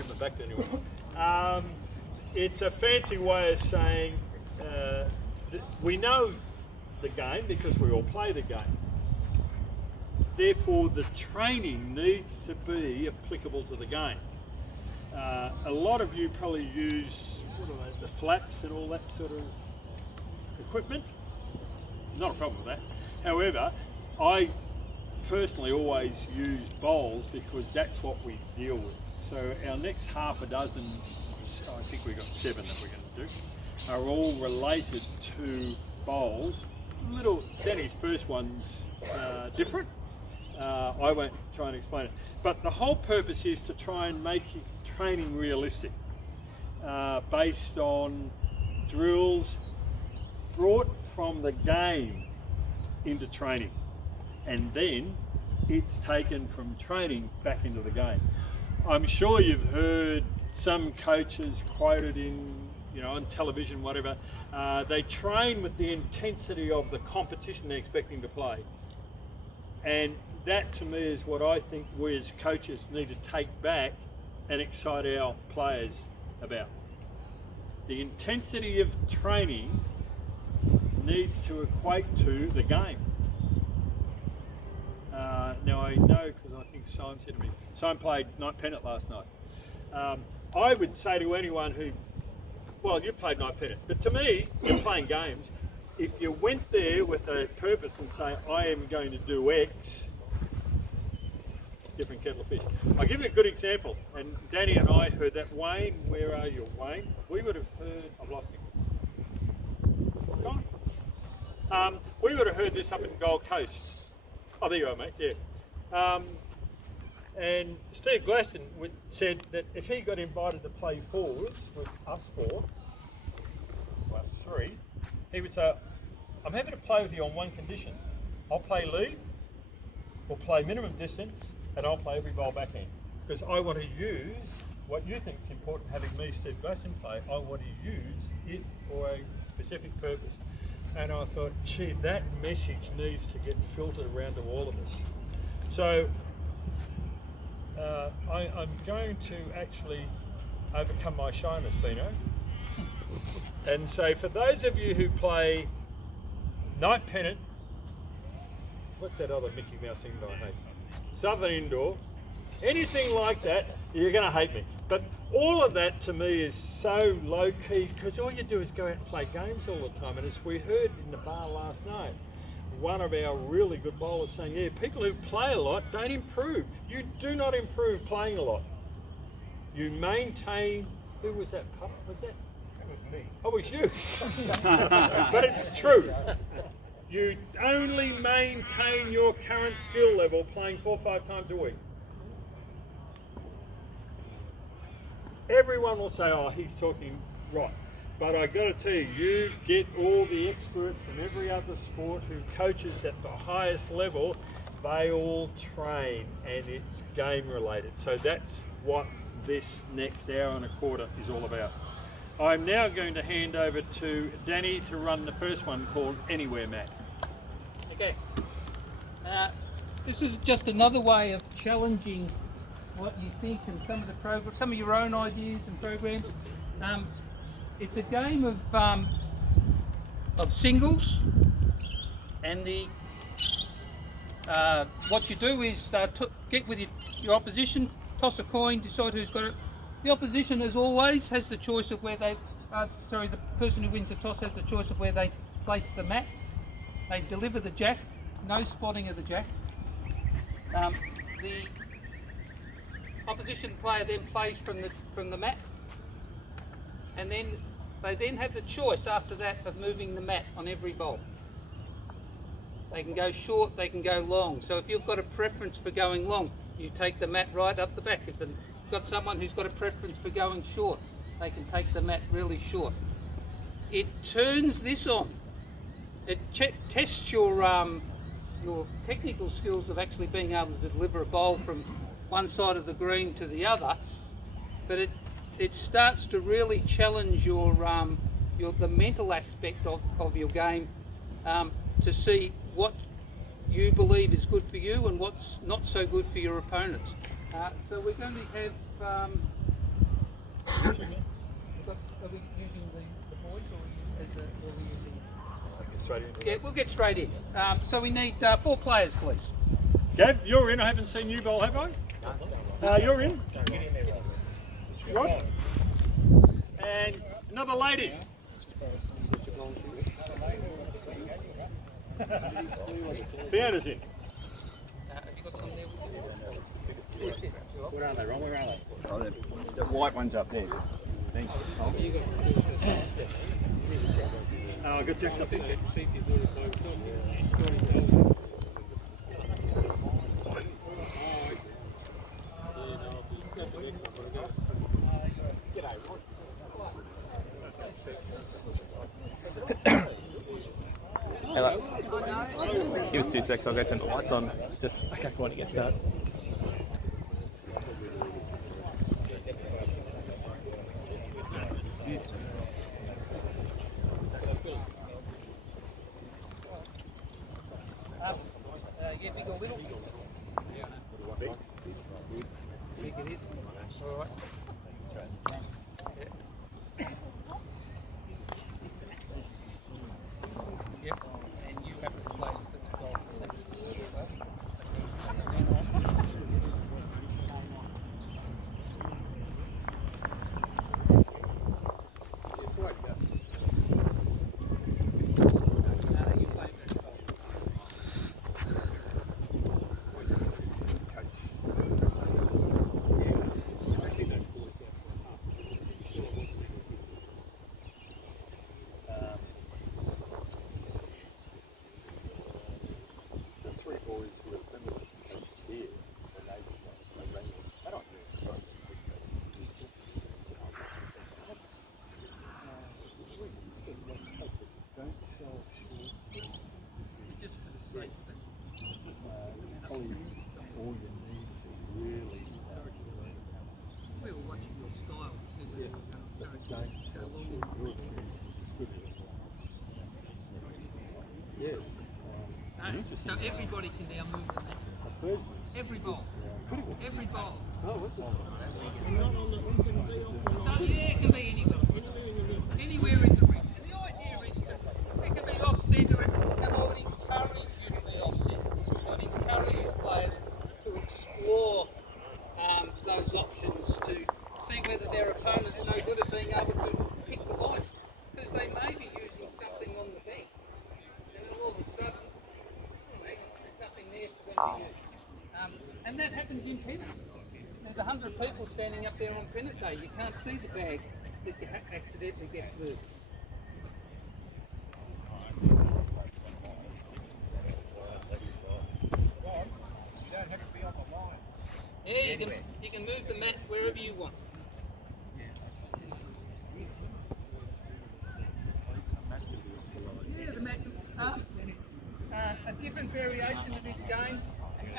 have my back to anyone. It's a fancy way of saying we know the game because we all play the game. Therefore, the training needs to be applicable to the game. A lot of you probably use the flaps and all that sort of equipment. Not a problem with that. However, I personally always use bowls because that's what we deal with. So our next half a dozen, I think we've got 7 that we're going to do, are all related to bowls. Danny's first one's different. I won't try and explain it. But the whole purpose is to try and make training realistic, based on drills brought from the game into training, and then it's taken from training back into the game. I'm sure you've heard some coaches quoted on television, whatever. They train with the intensity of the competition they're expecting to play, and that to me is what I think we as coaches need to take back and excite our players about. The intensity of training needs to equate to the game. Now I know, because I think Simon said to me, Simon played night pennant last night. I would say to anyone who, well, you played night pennant, but to me, you're playing games. If you went there with a purpose and say, I am going to do X, different kettle of fish. I'll give you a good example, and Danny and I heard that. Wayne, where are you, Wayne? We would have heard, I've lost him. Gone. We would have heard this up in Gold Coast. Oh, there you are, mate, yeah. And Steve Glasson said that if he got invited to play fours with us 4, us 3, he would say, I'm happy to play with you on one condition. I'll play lead, we'll play minimum distance, and I'll play every bowl backhand. Because I want to use what you think is important, having me, Steve Glasson, play. I want to use it for a specific purpose. And I thought, gee, that message needs to get filtered around to all of us. So I'm going to actually overcome my shyness, Bino, and say, for those of you who play night pennant, what's that other Mickey Mouse thing that I hate? Southern indoor, anything like that, you're going to hate me. But all of that to me is so low key, because all you do is go out and play games all the time. And as we heard in the bar last night, one of our really good bowlers saying, yeah, people who play a lot don't improve. You do not improve playing a lot. You maintain, who was that pup? Was that? That was me. Oh, it was you. But it's true. You only maintain your current skill level playing 4 or 5 times a week. Everyone will say, oh, he's talking right. But I got to tell you, you get all the experts from every other sport who coaches at the highest level, they all train, and it's game related. So that's what this next hour and a quarter is all about. I'm now going to hand over to Danny to run the first one, called Anywhere Mat. Okay. This is just another way of challenging what you think and some of your own ideas and programs. It's a game of singles, and what you do is get with your opposition, toss a coin, decide who's got it. The opposition, as always, has the choice of where the person who wins the toss has the choice of where they place the mat. They deliver the jack, no spotting of the jack. The opposition player then plays from the mat, and then they then have the choice after that of moving the mat on every bowl. They can go short, they can go long. So if you've got a preference for going long, you take the mat right up the back. If you've got someone who's got a preference for going short, they can take the mat really short. It turns this on. It tests your technical skills of actually being able to deliver a bowl from one side of the green to the other, but it starts to really challenge the mental aspect of your game, to see what you believe is good for you and what's not so good for your opponents. So we're going to have Are we using the boys or are we using... Straight in. Yeah, we'll get straight in. So we need 4 players, please. Gav, you're in. I haven't seen you bowl, have I? You're in. Rod. And another lady. Fiona's in. Have you got some there? Where are they, Ron? Where are they? Oh, the white one's up there. Thanks. You got Oh, good check. Hello. Give us 2 secs, I'll go turn the lights on. Just, okay, when it gets dark. Yeah, big or little? Big it is. All right. Yep, and you have to play the first goal. You play first goal. The 3 boys who were criminals here, and they ran it. I don't know. Don't sell short. Just for the sake of it. Probably all you need to really We were watching your style to see whether you were going to don't go sell along short. Good. Yeah. So everybody can now move the net. Every ball. Every ball. Oh, what's that? Yeah, it can be anywhere. Anywhere in the ring. And the idea is to, it can be off centre, and I would encourage you to be off centre. I would encourage the players to explore those options, to see whether their opponent's no good at being able to pick the line. Because they may be using something on the bench. And then all of a sudden, there's nothing there for them to use. And that happens in pennant. There's 100 people standing up there on pennant day. You can't see the bag that accidentally gets moved. Yeah, you can move the mat wherever you want. Yeah, the mat. A different variation of this game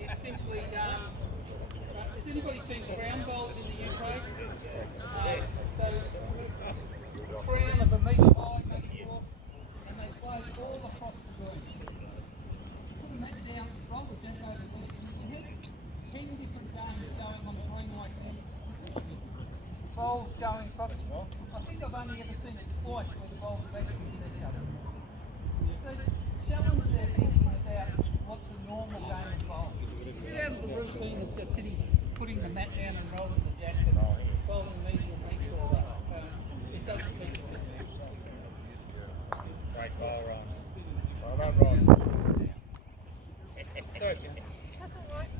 is simply. Has anybody seen crown bowls in the UK? So, crown of a metre high, maybe more, and they play all across the green. Put the mat down, roll the deck over there, and you can have 10 different games going on the green like this. Bowls going across. I think I've only ever seen it twice where the bowls have actually hit each other. So challenge their thinking about what's a normal game of bowl. Get out of the routine of just sitting, putting the mat down and rolling the jack and bowling medium reach or it does speak to it. Great ball, Ron. Well done, Ron. Sorry, That's all right.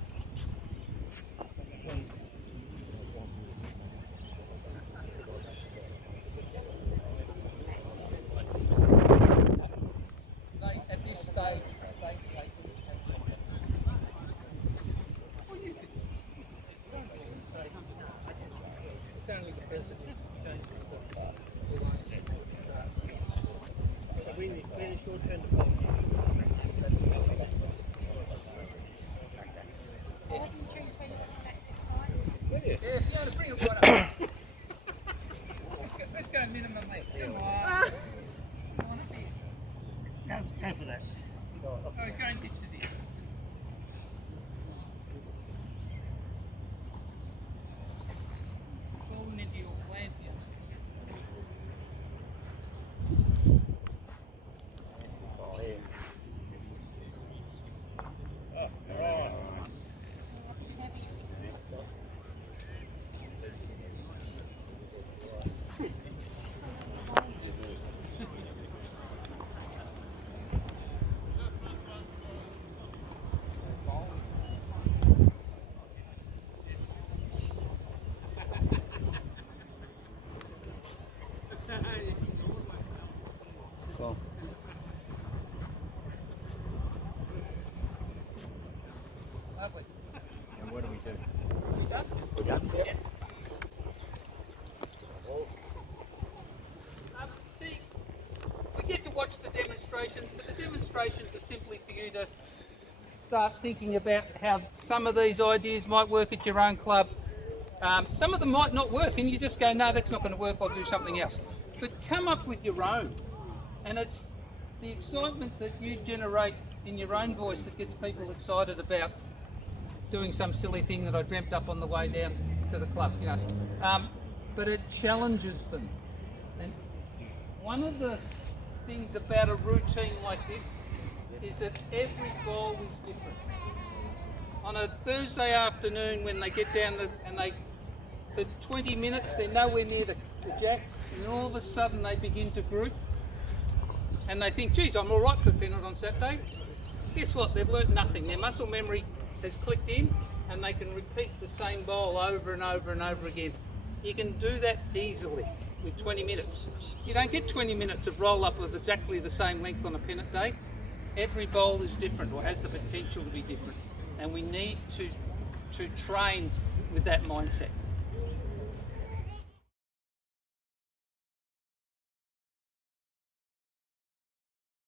at this stage, they couldn't have done it. Well, you could. It's only the president who changes stuff. So we need a short-term deposit. Yeah, Fiona, bring it right up. Let's go minimum less. Come on. Come on up here. Go for that. Oh, go and ditch it in. Falling into your plan Lovely. And what do we do? We done? We're done? Yeah. See, we get to watch the demonstrations, but the demonstrations are simply for you to start thinking about how some of these ideas might work at your own club. Some of them might not work, and you just go, no, that's not going to work, I'll do something else. But come up with your own. And it's the excitement that you generate in your own voice that gets people excited about doing some silly thing that I dreamt up on the way down to the club, you know. But it challenges them. And one of the things about a routine like this is that every ball is different. On a Thursday afternoon when they get down and they, for 20 minutes, they're nowhere near the jack, and all of a sudden they begin to group, and they think, geez, I'm all right for pennant on Saturday. Guess what? They've learnt nothing. Their muscle memory has clicked in, and they can repeat the same bowl over and over and over again. You can do that easily with 20 minutes. You don't get 20 minutes of roll-up of exactly the same length on a pennant day. Every bowl is different, or has the potential to be different, and we need to train with that mindset.